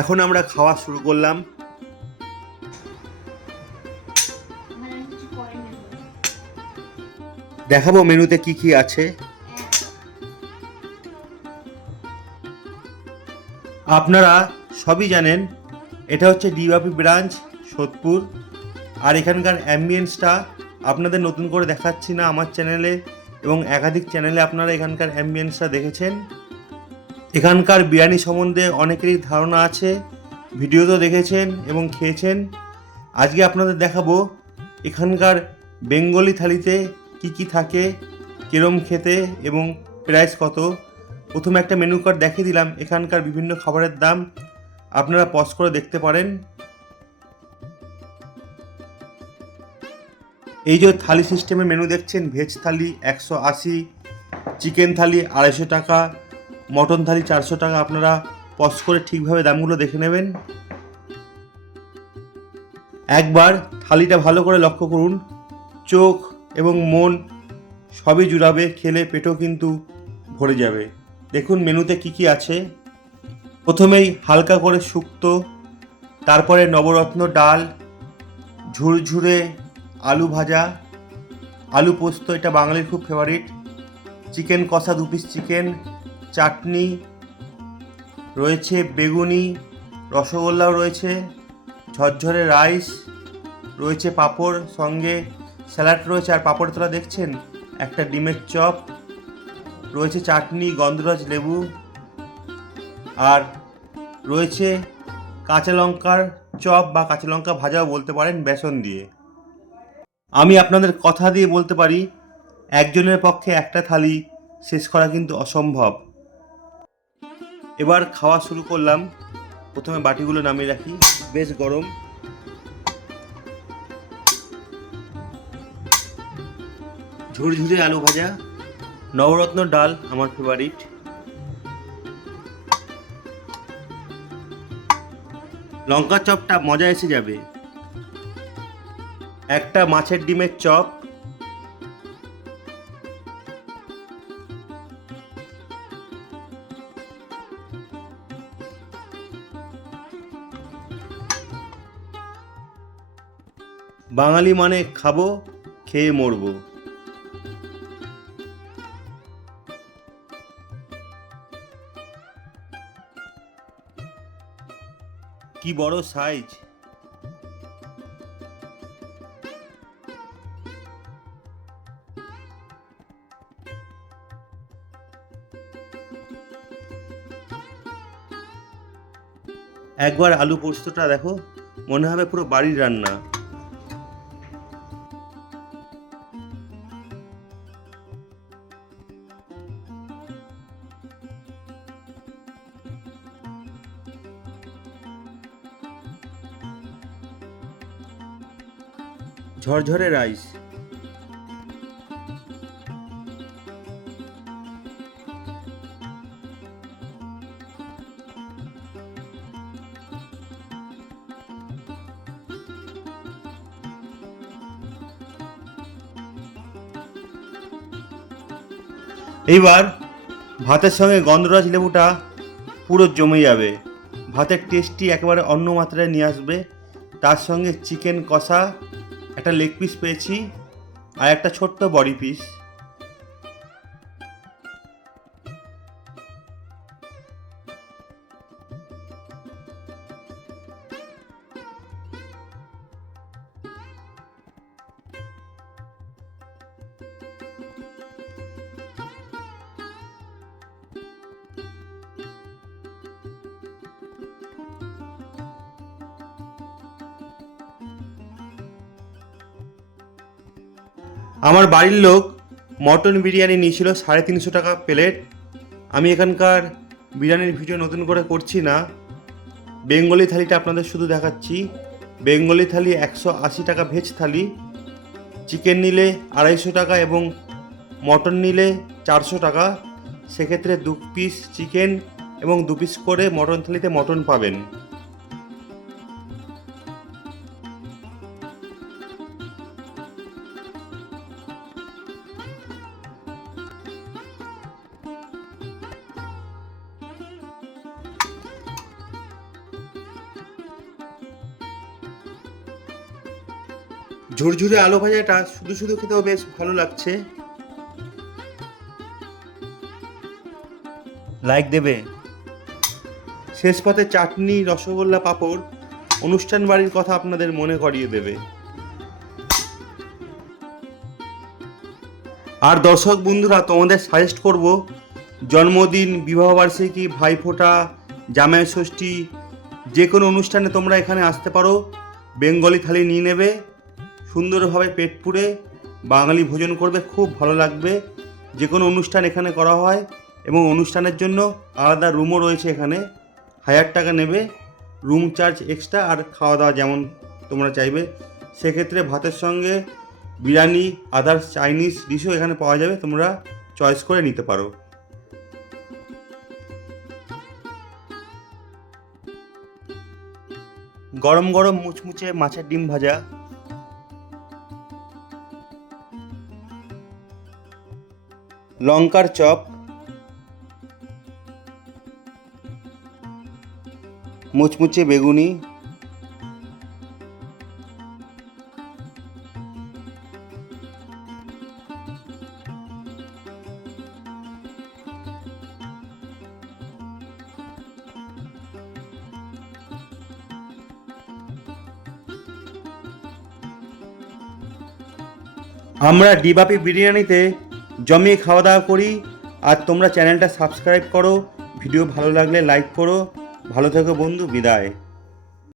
এখন আমরা খাওয়া শুরু করলাম। দেখাবো মেনুতে কি কি আছে। আপনারা সবই জানেন, এটা হচ্ছে ডিওয়াপি ব্রাঞ্চ, সোদপুর। আর এখানকার অ্যাম্বিয়েন্সটা আপনাদের নতুন করে দেখাচ্ছি না আমার চ্যানেলে এবং একাধিক চ্যানেলে আপনারা এখানকার অ্যাম্বিয়েন্সটা দেখেছেন। এখানকার বিরিয়ানি সম্বন্ধে অনেকেরই ধারণা আছে, ভিডিও তো দেখেছেন এবং খেয়েছেন। আজকে আপনাদের দেখাবো এখানকার বেঙ্গলি থালিতে কি কি থাকে, কিরম খেতে এবং প্রাইস কত। প্রথমে একটা মেনু কার্ড দেখিয়ে দিলাম, এখানকার বিভিন্ন খাবারের দাম। আপনারা পজ করে দেখতে পারেন। এই যে থালি সিস্টেমের মেনু দেখছেন ভেজ থালি একশো আশি চিকেন থালি আড়াইশো টাকা মটন থালি চারশো টাকা আপনারা পজ করে ঠিকভাবে দামগুলো দেখে নেবেন। একবার থালিটা ভালো করে লক্ষ্য করুন। চোখ এবং মন সবই জুড়াবে, খেলে পেটও কিন্তু ভরে যাবে। দেখুন মেনুতে কি কি আছে। প্রথমেই হালকা করে শুক্তো, তারপরে নবরত্ন ডাল, ঝুরঝুরে আলু ভাজা, আলু পোস্ত, এটা বাঙালির খুব ফেভারিট চিকেন কষা দু পিস চিকেন চাটনি রয়েছে, বেগুনি, রসগোল্লাও রয়েছে, ঝরঝরে রাইস রয়েছে পাঁপড় সঙ্গে, স্যালাড রয়েছে, আর পাঁপড় তোলা দেখছেন? একটা ডিমের চপ রয়েছে, চাটনি, গন্ধরাজ লেবু, আর রয়েছে কাঁচা লঙ্কার চপ বা কাঁচা লঙ্কা ভাজাও বলতে পারেন বেসন দিয়ে। আমি আপনাদের কথা দিয়ে বলতে পারি, একজনের পক্ষে একটা থালি শেষ করা কিন্তু অসম্ভব। এবার খাওয়া শুরু করলাম। প্রথমে বাটিগুলো নামিয়ে রাখি। বেশ গরম। ঝুরঝুরে আলু ভাজা। নবরত্ন ডাল আমার ফেভারিট লঙ্কা চপটা মজা এসে যাবে। একটা মাছের ডিমের চপ। বাঙালি মানে খাব, খেয়ে মরবো। কি বড় সাইজ? একবার আলু পোস্তটা দেখো, মনে হবে পুরো বাড়ির রান্না। ঝরঝরে রাইস। এইবার ভাতের সঙ্গে গন্ধরাজ লেবুটা পুরো জমে যাবে। ভাতের টেস্টটি একেবারে অন্য মাত্রায় নিয়ে আসবে। তার সঙ্গে চিকেন কষা একটা লেগ পিস পেয়েছি আর একটা ছোট্ট বডি পিস আমার বাড়ির লোক মটন বিরিয়ানি নিয়েছিল সাড়ে তিনশো টাকা প্লেট। আমি এখানকার বিরিয়ানির ভিডিও নতুন করে করছি না। বেঙ্গলি থালিটা আপনাদের শুধু দেখাচ্ছি। বেঙ্গলি থালি একশো আশি টাকা ভেজ থালি। চিকেন নিলে আড়াইশো টাকা এবং মটন নিলে চারশো টাকা। সেক্ষেত্রে দু পিস চিকেন এবং দু পিস করে মটন থালিতে মটন পাবেন। ঝুরঝুরে আলু ভাজাটা শুধু শুধু খেতেও বেশ ভালো লাগছে। লাইক দেবে। শেষ পথে চাটনি, রসগোল্লা, পাঁপড়, অনুষ্ঠান বাড়ির কথা আপনাদের মনে করিয়ে দেবে। আর দর্শক বন্ধুরা, তোমাদের সাজেস্ট করব, জন্মদিন, বিবাহবার্ষিকী, ভাইফোঁটা, জামাই ষষ্ঠী যে কোনো অনুষ্ঠানে তোমরা এখানে আসতে পারো। বেঙ্গলি থালি নিয়ে নেবে। সুন্দরভাবে পেট পুড়ে বাঙালি ভোজন করবে, খুব ভালো লাগবে। যে কোনো অনুষ্ঠান এখানে করা হয় এবং অনুষ্ঠানের জন্য আলাদা রুমও রয়েছে এখানে। হাজার টাকা নেবে, রুম চার্জ এক্সট্রা আর খাওয়া দাওয়া যেমন তোমরা চাইবে। সেক্ষেত্রে ভাতের সঙ্গে বিরিয়ানি, আদার্স চাইনিজ ডিশও এখানে পাওয়া যাবে, তোমরা চয়েস করে নিতে পারো। গরম গরম মুচমুচে মাছের ডিম ভাজা। লঙ্কার চপ মুচমুচে বেগুনি আমরা ডিবাপি বিরিয়ানিতে জমিয়ে খাওয়া দাওয়া করি, আর তোমরা চ্যানেলটা সাবস্ক্রাইব করো, ভিডিও ভালো লাগলে লাইক করো। ভালো থেকো বন্ধু, বিদায়।